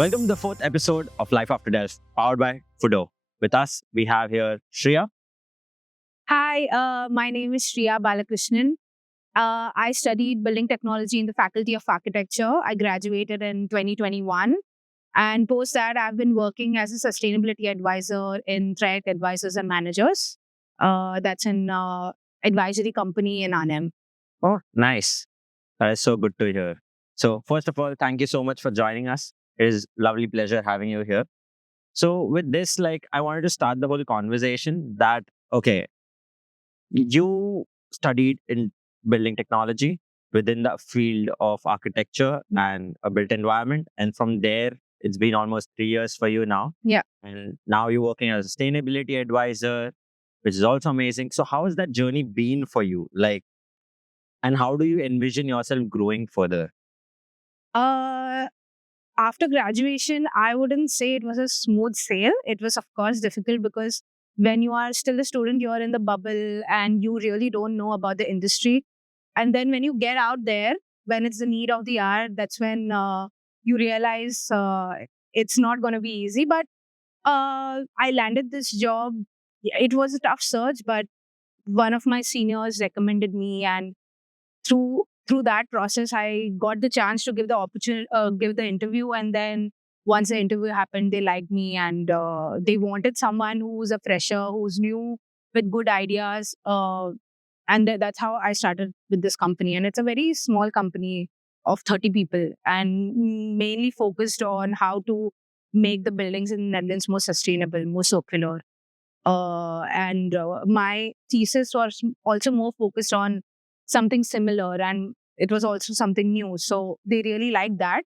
Welcome to the fourth episode of Life After Delft, powered by FooDo. With us, we have here Shriya. Hi, my name is Shriya Balakrishnan. I studied building technology in the Faculty of Architecture. I graduated in 2021. And post that, I've been working as a sustainability advisor in Threat Advisors and Managers. That's an advisory company in Arnhem. Oh, nice. That is so good to hear. So, first of all, thank you so much for joining us. It is lovely pleasure having you here. So, with this, I wanted to start the whole conversation that, okay, you studied in building technology within the field of architecture and a built environment. And from there, it's been almost 3 years for you now. Yeah. And now you're working as a sustainability advisor, which is also amazing. So, how has that journey been for you? And how do you envision yourself growing further? After graduation, I wouldn't say it was a smooth sail. It was, of course, difficult because when you are still a student, you're in the bubble and you really don't know about the industry. And then when you get out there, when it's the need of the hour, that's when you realize it's not going to be easy. But I landed this job. It was a tough search, but one of my seniors recommended me, and through that process, I got the chance to give the opportunity, give the interview, and then once the interview happened, they liked me, and they wanted someone who's a fresher, who's new with good ideas, and that's how I started with this company. And it's a very small company of 30 people, and mainly focused on how to make the buildings in the Netherlands more sustainable, more circular. And my thesis was also more focused on something similar, and it was also something new. So they really liked that.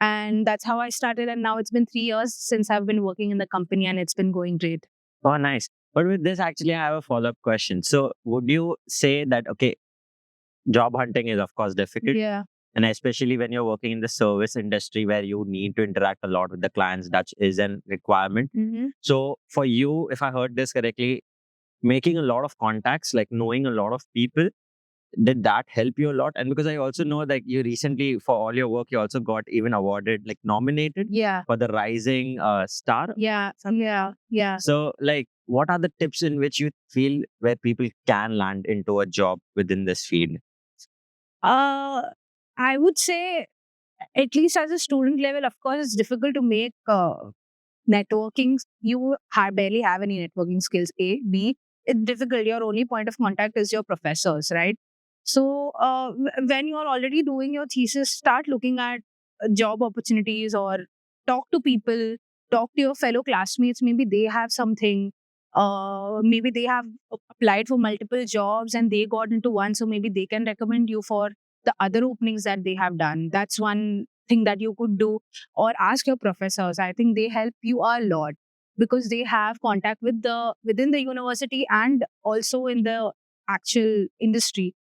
And that's how I started. And now it's been 3 years since I've been working in the company, and it's been going great. Oh, nice. But with this, actually, I have a follow up question. So, would you say that, okay, job hunting is, of course, difficult? Yeah. And especially when you're working in the service industry where you need to interact a lot with the clients, that is a requirement. Mm-hmm. So, for you, if I heard this correctly, making a lot of contacts, like knowing a lot of people, did that help you a lot? And because I also know that you recently, for all your work, you also got even awarded, like nominated Yeah. for the Rising Star. Yeah. Yeah. So, what are the tips in which you feel where people can land into a job within this field? I would say, at least as a student level, of course, it's difficult to make networking. You barely have any networking skills. A, B, it's difficult. Your only point of contact is your professors, right? So when you're already doing your thesis, start looking at job opportunities, or talk to people, talk to your fellow classmates. Maybe they have something. Maybe they have applied for multiple jobs and they got into one. So maybe they can recommend you for the other openings that they have done. That's one thing that you could do. Or ask your professors. I think they help you a lot because they have contact with within the university and also in the actual industry.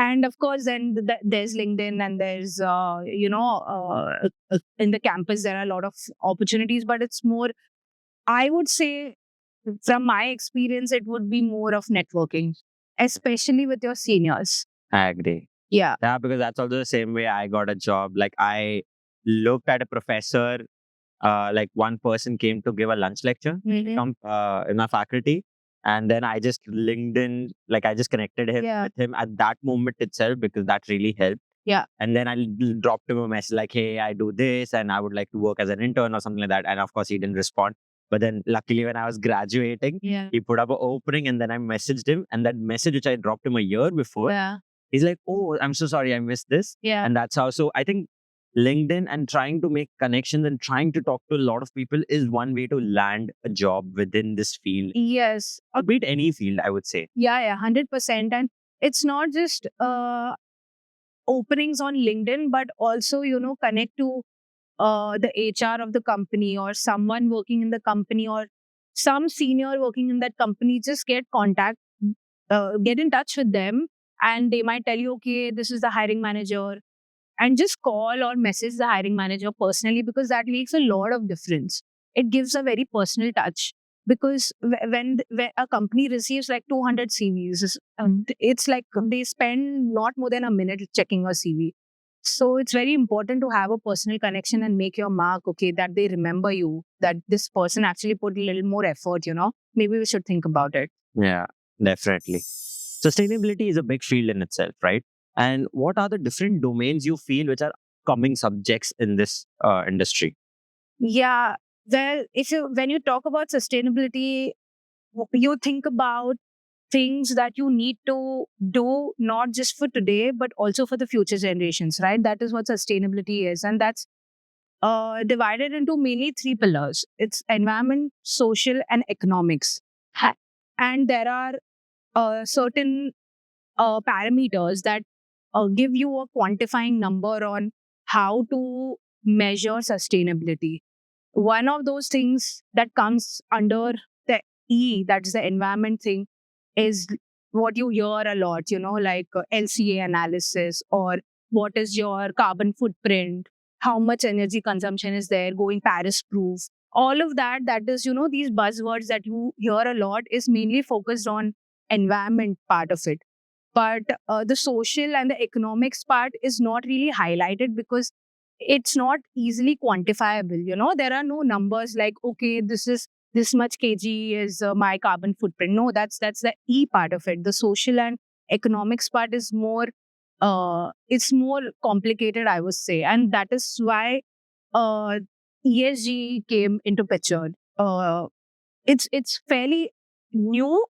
And of course, then there's LinkedIn, and there's in the campus there are a lot of opportunities, but it's more, I would say, from my experience, it would be more of networking, especially with your seniors. I agree. Yeah. Yeah, because that's also the same way I got a job. Like, I looked at a professor, one person came to give a lunch lecture in my faculty. And then I just LinkedIn, I just connected with him at that moment itself because that really helped. Yeah. And then I dropped him a message like, hey, I do this and I would like to work as an intern or something like that. And of course, he didn't respond. But then luckily, when I was graduating, he put up an opening and then I messaged him. And that message, which I dropped him a year before, he's like, oh, I'm so sorry, I missed this. Yeah. And that's how. So I think LinkedIn and trying to make connections and trying to talk to a lot of people is one way to land a job within this field. Yes. Or be it any field, I would say. Yeah, 100%. And it's not just openings on LinkedIn, but also, connect to the HR of the company, or someone working in the company, or some senior working in that company. Just get in touch with them, and they might tell you, okay, this is the hiring manager. And just call or message the hiring manager personally, because that makes a lot of difference. It gives a very personal touch, because when a company receives like 200 CVs, it's like they spend not more than a minute checking a CV. So it's very important to have a personal connection and make your mark, okay, that they remember you, that this person actually put a little more effort, Maybe we should think about it. Yeah, definitely. Sustainability is a big field in itself, right? And what are the different domains you feel which are coming subjects in this industry? Yeah. Well, when you talk about sustainability, you think about things that you need to do not just for today, but also for the future generations, right? That is what sustainability is. And that's divided into mainly three pillars. It's environment, social, and economics. And there are certain parameters that give you a quantifying number on how to measure sustainability. One of those things that comes under the E, that's the environment thing, is what you hear a lot, like LCA analysis, or what is your carbon footprint, how much energy consumption is there, going Paris proof. All of that, that is, these buzzwords that you hear a lot is mainly focused on environment part of it. But the social and the economics part is not really highlighted because it's not easily quantifiable. There are no numbers like, okay, this much kg is my carbon footprint. No, that's the E part of it. The social and economics part is more it's more complicated, I would say, and that is why uh, ESG came into picture. It's fairly new.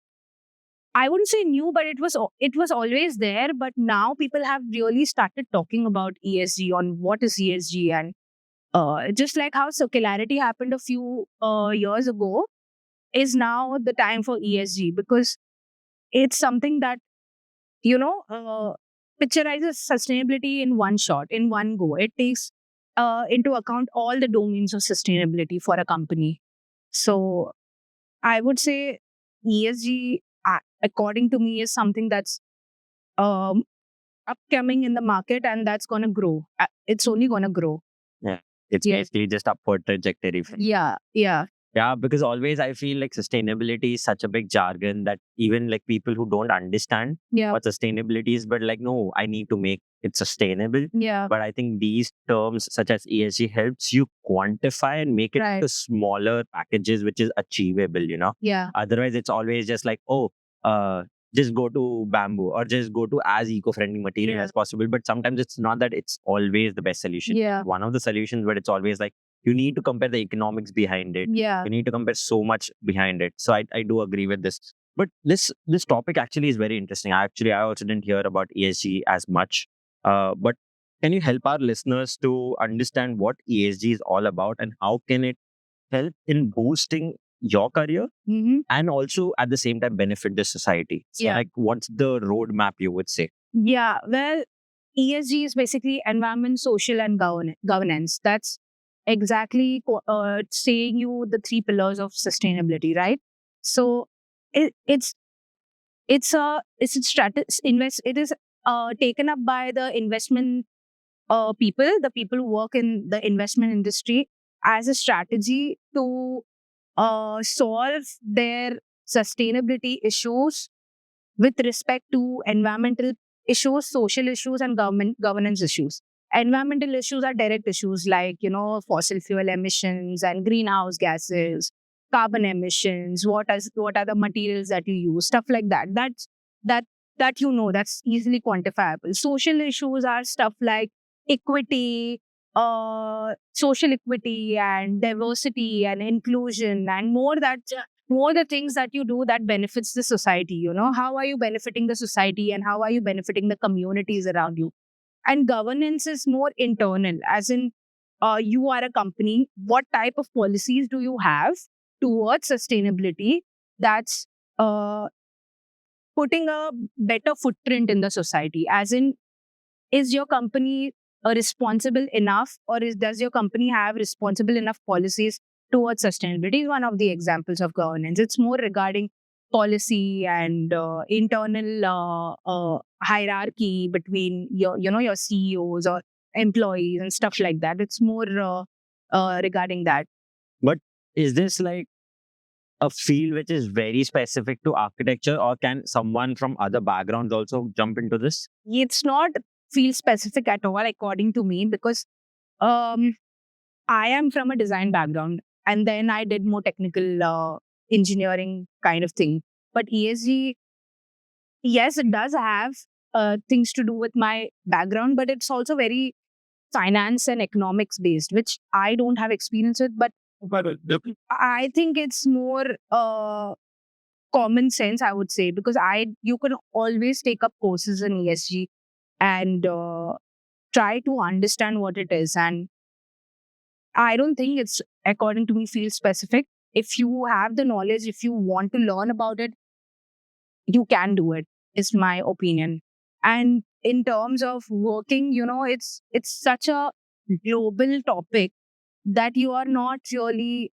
I wouldn't say new, but it was always there. But now people have really started talking about ESG, on what is ESG, and just like how circularity happened a few years ago, is now the time for ESG, because it's something that picturizes sustainability in one shot, in one go. It takes into account all the domains of sustainability for a company. So I would say ESG, according to me, is something that's um, upcoming in the market, and that's going to grow. It's only going to grow. Yeah. It's Yes. basically just upward trajectory. Yeah. Yeah. Yeah, because always I feel like sustainability is such a big jargon that even like people who don't understand Yeah. what sustainability is, but like, no, I need to make it sustainable. Yeah. But I think these terms such as ESG helps you quantify and make it Right. to smaller packages, which is achievable. Yeah. Otherwise, it's always just like, oh, just go to bamboo or just go to as eco-friendly material Yeah. as possible. But sometimes it's not that it's always the best solution. Yeah. One of the solutions, but it's always like, you need to compare the economics behind it. Yeah. You need to compare so much behind it. So I do agree with this. But this topic actually is very interesting. I also didn't hear about ESG as much. But can you help our listeners to understand what ESG is all about and how can it help in boosting your career Mm-hmm. and also at the same time benefit the society? So Yeah. like what's the roadmap you would say? Yeah. Well, ESG is basically environment, social, and governance. That's exactly saying you the three pillars of sustainability, right? So it's a strategy. It is taken up by the investment people, the people who work in the investment industry, as a strategy to solve their sustainability issues with respect to environmental issues, social issues, and governance issues. Environmental issues are direct issues like, fossil fuel emissions and greenhouse gases, carbon emissions, what are the materials that you use, stuff like that. That that's easily quantifiable. Social issues are stuff like equity, social equity and diversity and inclusion, and more the things that you do that benefits the society. How are you benefiting the society, and how are you benefiting the communities around you? And governance is more internal, as in you are a company, what type of policies do you have towards sustainability that's uh, putting a better footprint in the society, as in, is your company responsible enough, or does your company have responsible enough policies towards sustainability? Is one of the examples of governance. It's more regarding policy and internal hierarchy between your CEOs or employees and stuff like that. It's more regarding that. But is this like a field which is very specific to architecture, or can someone from other backgrounds also jump into this? It's not feel specific at all, according to me, because um, I am from a design background, and then I did more technical engineering kind of thing. But ESG, yes, it does have things to do with my background, but it's also very finance and economics based, which I don't have experience with. But I think it's more common sense, I would say, because you can always take up courses in ESG and try to understand what it is. And I don't think it's, according to me, field specific. If you have the knowledge, if you want to learn about it, you can do it, is my opinion. And in terms of working, it's such a global topic that you are not really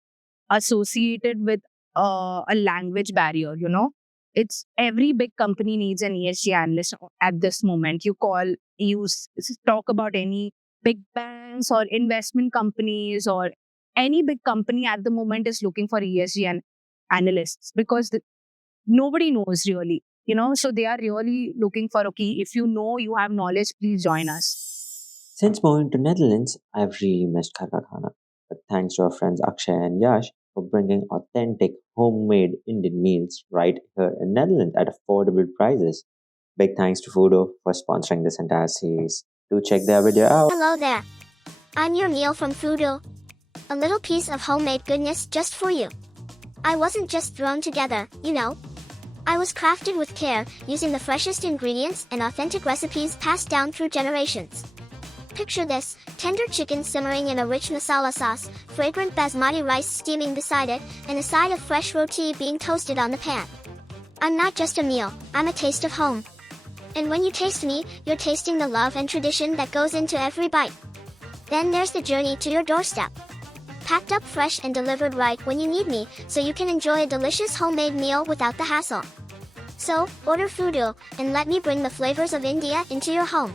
associated with a language barrier. It's every big company needs an ESG analyst at this moment. Talk about any big banks or investment companies, or any big company at the moment is looking for ESG and analysts, because nobody knows really, so they are really looking for, okay, if you have knowledge, please join us. Since moving to Netherlands, I've really missed Khana Khana. But thanks to our friends Akshay and Yash for bringing authentic, homemade Indian meals right here in Netherlands at affordable prices. Big thanks to FooDo for sponsoring this entire series. Do check their video out. Hello there. I'm your meal from FooDo. A little piece of homemade goodness just for you. I wasn't just thrown together, I was crafted with care, using the freshest ingredients and authentic recipes passed down through generations. Picture this, tender chicken simmering in a rich masala sauce, fragrant basmati rice steaming beside it, and a side of fresh roti being toasted on the pan. I'm not just a meal, I'm a taste of home. And when you taste me, you're tasting the love and tradition that goes into every bite. Then there's the journey to your doorstep. Packed up fresh and delivered right when you need me, so you can enjoy a delicious homemade meal without the hassle. So, order FooDo, and let me bring the flavors of India into your home.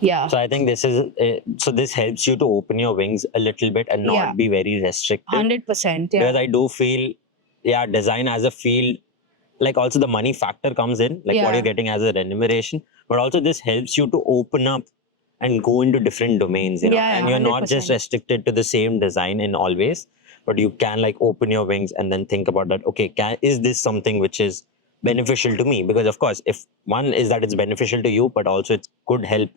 Yeah. So I think this helps you to open your wings a little bit and not Yeah. be very restrictive. 100%. Because Yeah. I do feel, design as a field, like also the money factor comes in, like what Yeah. you're getting as a remuneration, but also this helps you to open up and go into different domains, Yeah, and you're not just 100%. restricted to the same design in always, but you can like open your wings and then think about that, okay, is this something which is beneficial to me? Because of course, if one is that it's beneficial to you, but also it could help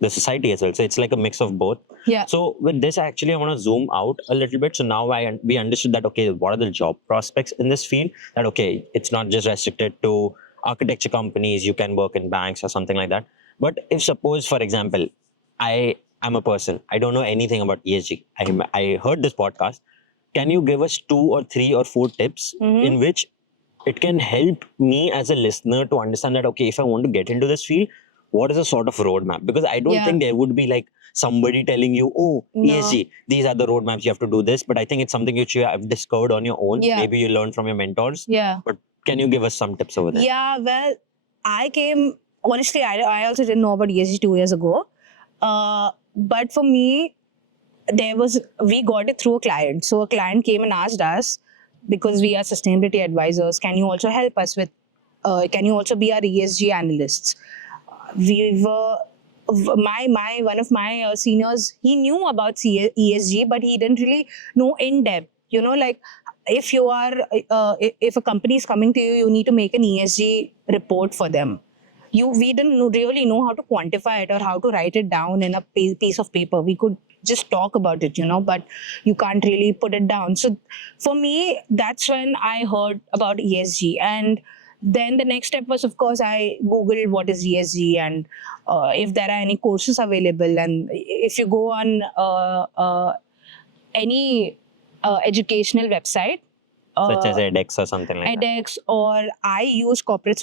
the society as well. So it's like a mix of both. Yeah. So with this, actually, I want to zoom out a little bit. So now we understood that, okay, what are the job prospects in this field? That, okay, it's not just restricted to architecture companies. You can work in banks or something like that. But if suppose, for example, I am a person, I don't know anything about ESG. I heard this podcast. Can you give us 2 or 3 or 4 tips in which it can help me as a listener to understand that, okay, if I want to get into this field, what is a sort of roadmap? Because I don't Yeah. think there would be like somebody telling you, oh, No. ESG, these are the roadmaps, you have to do this. But I think it's something which you have discovered on your own. Yeah. Maybe you learned from your mentors. Yeah. But can you give us some tips over there? Yeah, well, honestly, I also didn't know about ESG 2 years ago. But for me, we got it through a client. So a client came and asked us, because we are sustainability advisors, can you also help us with, can you also be our ESG analysts? We were, one of my seniors, he knew about ESG, but he didn't really know in depth. Like if if a company is coming to you, you need to make an ESG report for them. We didn't really know how to quantify it or how to write it down in a piece of paper. We could just talk about it, but you can't really put it down. So for me, that's when I heard about ESG. And then the next step was, of course, I Googled what is ESG and if there are any courses available. And if you go on any educational website, Such as edX or something like that. edX, or I use corporate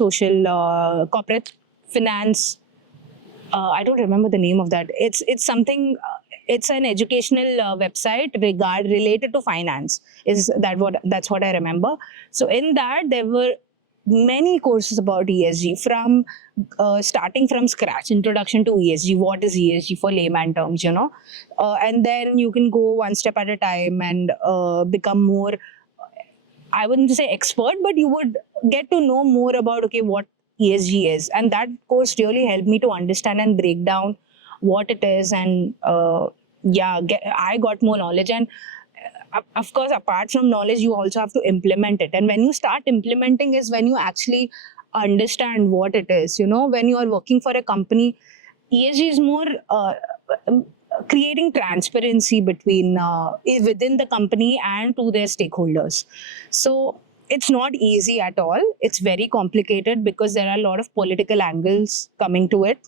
finance. I don't remember the name of that. It's something. It's an educational website related to finance. That's what I remember. So in that there were many courses about ESG, from starting from scratch, introduction to ESG. What is ESG for layman terms, and then you can go one step at a time and become more I wouldn't say expert, but you would get to know more about, okay, what ESG is. And that course really helped me to understand and break down what it is. And I got more knowledge. And of course, apart from knowledge, you also have to implement it. And when you start implementing is when you actually understand what it is. When you are working for a company, ESG is more creating transparency between within the company and to their stakeholders. So it's not easy at all. It's very complicated because there are a lot of political angles coming to it.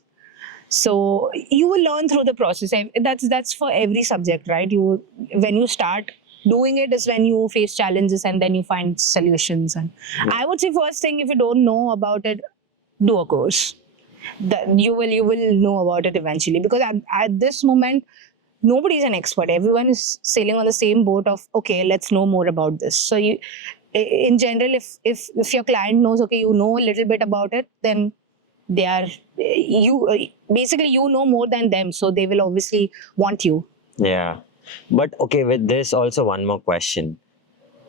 So you will learn through the process. And that's for every subject, right? When you start doing it is when you face challenges and then you find solutions. And I would say first thing, if you don't know about it, do a course. That you will know about it eventually, because at this moment nobody is an expert. Everyone is sailing on the same boat of, okay, let's know more about this. So in general, if your client knows, okay, you know a little bit about it, then they are basically you know more than them, so they will obviously want you. Yeah. But okay, with this also one more question.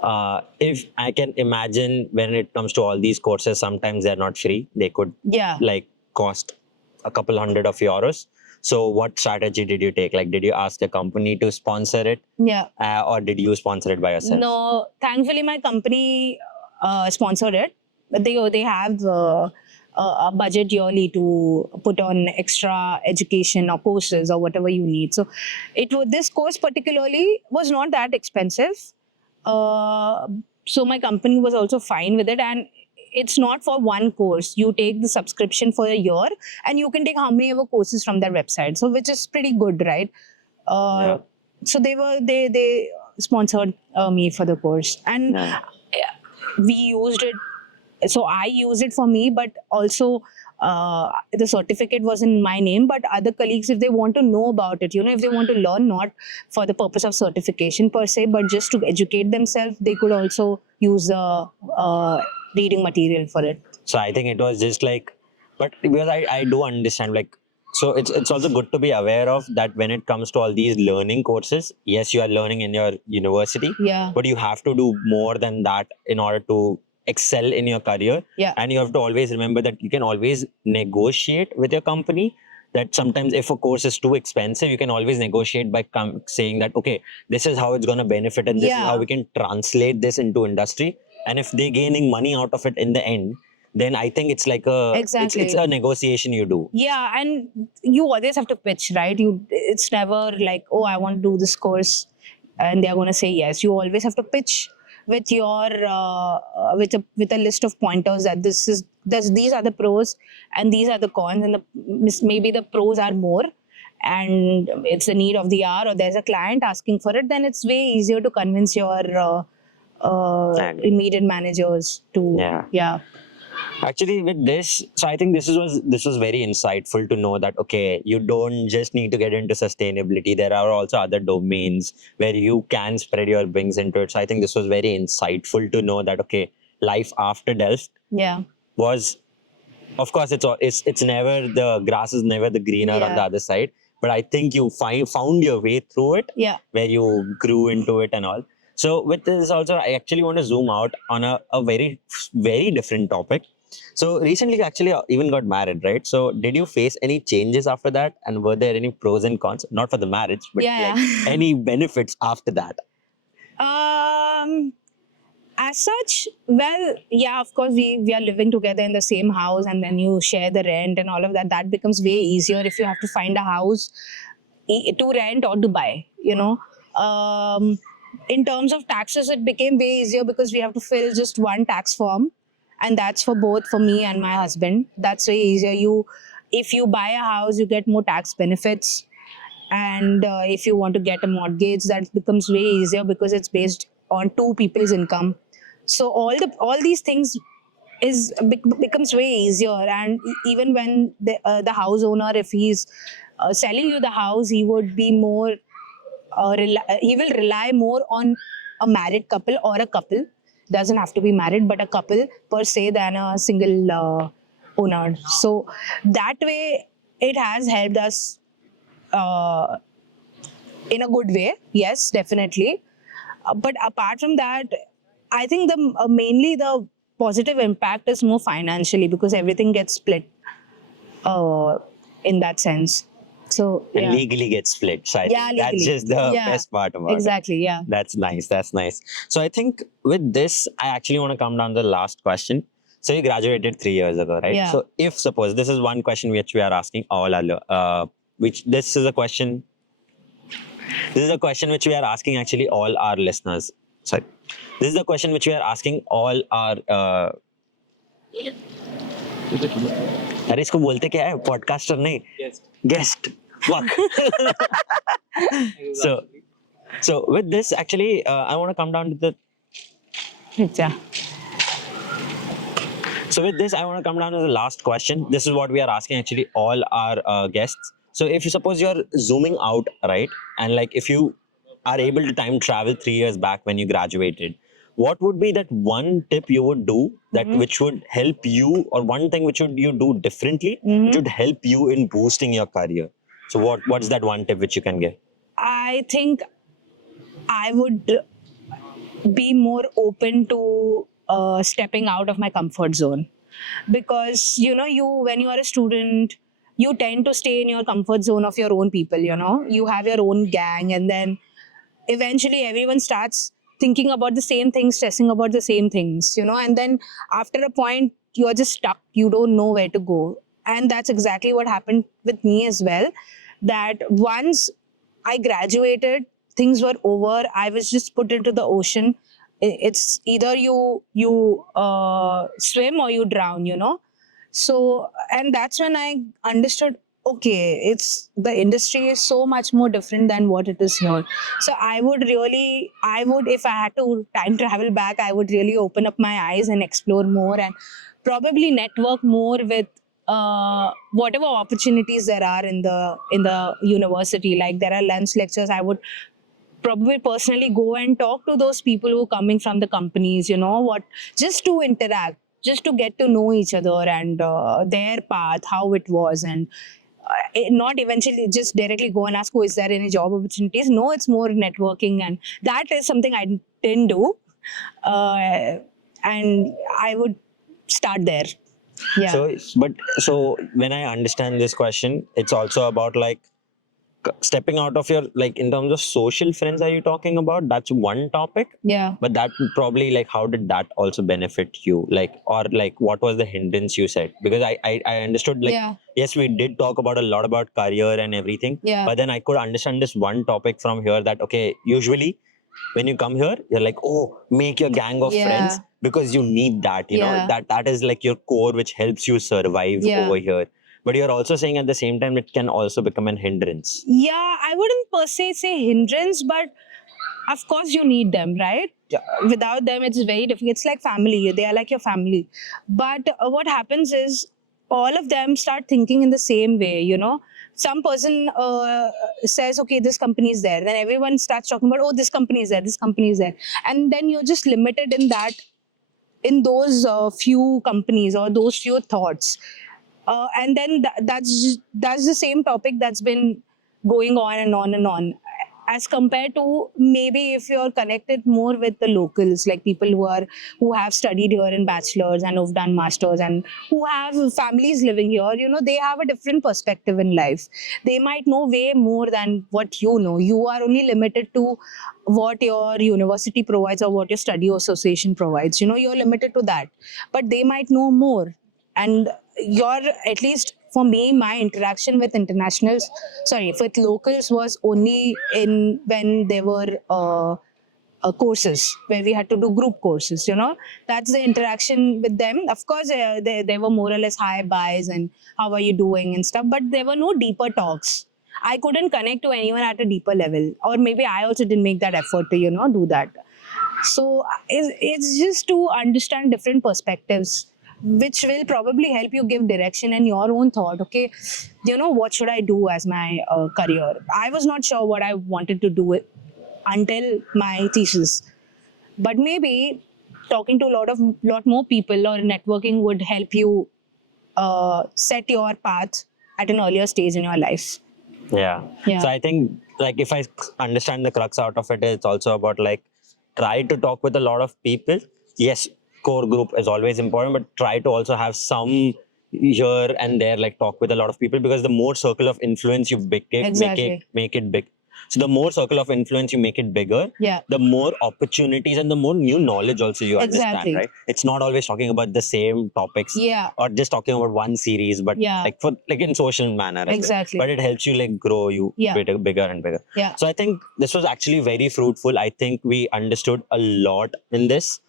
If I can imagine, when it comes to all these courses, sometimes they're not free. They could like cost a couple hundred of euros. So what strategy did you take? Like, did you ask the company to sponsor it? Yeah. Or did you sponsor it by yourself? No, thankfully my company sponsored it. But they have a budget yearly to put on extra education or courses or whatever you need. So this course particularly was not that expensive. So my company was also fine with it, and it's not for one course. You take the subscription for a year and you can take how many ever courses from their website. So which is pretty good, right? So they sponsored me for the course, and we used it. So I used it for me, but also the certificate was in my name. But other colleagues, if they want to know about it, if they want to learn, not for the purpose of certification per se, but just to educate themselves, they could also use the reading material for it. So I think it was just like, but because I do understand, like, so it's also good to be aware of that when it comes to all these learning courses. Yes, you are learning in your university, but you have to do more than that in order to excel in your career. And you have to always remember that you can always negotiate with your company. That sometimes if a course is too expensive, you can always negotiate by saying that, okay, this is how it's going to benefit and this is how we can translate this into industry. And if they're gaining money out of it in the end, then I think it's like it's a negotiation you do. Yeah, and you always have to pitch, right? It's never like, oh, I want to do this course and they're going to say yes. You always have to pitch with your with a list of pointers that these are the pros and these are the cons, and maybe the pros are more and it's the need of the hour, or there's a client asking for it, then it's way easier to convince your immediate managers to Actually, with this, so I think this was very insightful to know that, okay, you don't just need to get into sustainability. There are also other domains where you can spread your wings into it. So I think this was very insightful to know that, okay, life after Delft was, of course, it's never, the grass is never the greener on the other side. But I think you found your way through it, where you grew into it and all. So with this also, I actually want to zoom out on a very, very different topic. So recently you actually even got married, right? So did you face any changes after that? And were there any pros and cons? Not for the marriage, but like any benefits after that? As such, well, of course, we are living together in the same house, and then you share the rent and all of that. That becomes way easier if you have to find a house to rent or to buy, in terms of taxes, it became way easier because we have to fill just one tax form, and that's for both, for me and my husband. That's way easier. If you buy a house, you get more tax benefits, and if you want to get a mortgage, that becomes way easier because it's based on two people's income. So all these things becomes way easier, and even when the house owner, if he's selling you the house, he would be more. He will rely more on a married couple or a couple. Doesn't have to be married, but a couple per se, than a single owner. So that way, it has helped us in a good way. Yes, definitely. But apart from that, I think mainly the positive impact is more financially because everything gets split in that sense. So And yeah, legally get split. So I think that's legally. just the Yeah, best part about it. exactly. Yeah. That's nice. That's nice. So I think with this, I actually want to come down to the last question. So you graduated 3 years ago, right? Yeah. So if suppose this is one question which we are asking all our, which this is a question. This is a question which we are asking actually all our listeners. Sorry, this is the question which we are asking all our. अरे इसको बोलते क्या है podcaster नहीं guest so so with this actually I want to come down to the Yeah. so with this I want to come down to the last question. This is what we are asking actually all our guests. So if you suppose you're zooming out, right, and like if you are able to time travel 3 years back when you graduated, what would be that one tip you would do that which would help you, or one thing which would you do differently which would help you in boosting your career? So what's that one tip which you can give? I think I would be more open to stepping out of my comfort zone, because you when you are a student, you tend to stay in your comfort zone of your own people. You have your own gang, and then eventually everyone starts thinking about the same things, stressing about the same things, and then after a point you're just stuck, you don't know where to go. And that's exactly what happened with me as well, that once I graduated, things were over, I was just put into the ocean. It's either you swim or you drown. So, and that's when I understood, okay, it's the industry is so much more different than what it is here. So I would, if I had to time travel back, I would really open up my eyes and explore more, and probably network more with whatever opportunities there are in the university. Like there are lunch lectures, I would probably personally go and talk to those people who are coming from the companies, just to interact, just to get to know each other and their path, how it was, and not eventually just directly go and ask, oh, is there any job opportunities? No, it's more networking, and that is something I didn't do. And I would start there. Yeah. So when I understand this question, it's also about like stepping out of your, like in terms of social friends, are you talking about? That's one topic. Yeah. But that probably, like, how did that also benefit you? Like, or like what was the hindrance you said? Because I understood, like, yes, we did talk about a lot about career and everything. Yeah. But then I could understand this one topic from here, that okay, usually when you come here, you're like, oh, make your gang of friends, because you need that, you know, that is like your core which helps you survive over here. But you're also saying at the same time it can also become an hindrance. Yeah, I wouldn't per se say hindrance, but of course you need them, right? Without them, it's very difficult. It's like family. They are like your family. But what happens is all of them start thinking in the same way, Some person says, okay, this company is there. Then everyone starts talking about, oh, this company is there, this company is there. And then you're just limited in those few companies or those few thoughts. And then that's the same topic that's been going on and on and on, as compared to maybe if you're connected more with the locals, like people who have studied here in bachelors and who've done masters and who have families living here. They have a different perspective in life. They might know way more than what you know. You are only limited to what your university provides or what your study association provides. You're limited to that, but they might know more. And at least for me, my interaction with with locals was only when there were courses where we had to do group courses. That's the interaction with them. Of course, they were more or less hi, byes, and how are you doing and stuff, but there were no deeper talks. I couldn't connect to anyone at a deeper level, or maybe I also didn't make that effort to do that. So it's just to understand different perspectives, which will probably help you give direction and your own thought. Okay, what should I do as my career? I was not sure what I wanted to do until my thesis, but maybe talking to a lot more people or networking would help you set your path at an earlier stage in your life. Yeah. So I think, like, if I understand the crux out of it, it's also about like try to talk with a lot of people. Yes, core group is always important, but try to also have some here and there, like talk with a lot of people, because the more circle of influence you Exactly. make it big. So the more circle of influence you make it bigger, Yeah. the more opportunities and the more new knowledge also you Exactly. understand, right? It's not always talking about the same topics Yeah. or just talking about one series, but Yeah. like for like in social manner as well. Exactly. But it helps you like grow you Yeah. bigger and bigger. Yeah. So I think this was actually very fruitful. I think we understood a lot in this.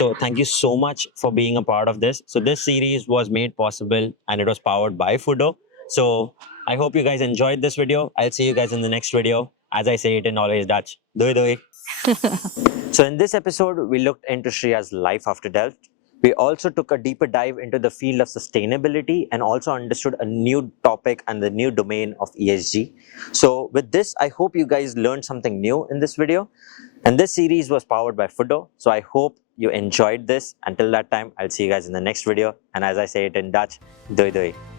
So thank you so much for being a part of this. So this series was made possible and it was powered by FooDo. So I hope you guys enjoyed this video. I'll see you guys in the next video. As I say it in always Dutch. Doei doei. So in this episode, we looked into Shriya's life after Delft. We also took a deeper dive into the field of sustainability and also understood a new topic and the new domain of ESG. So with this, I hope you guys learned something new in this video. And this series was powered by FooDo. So I hope you enjoyed this. Until that time, I'll see you guys in the next video. And as I say it in Dutch, doei doei.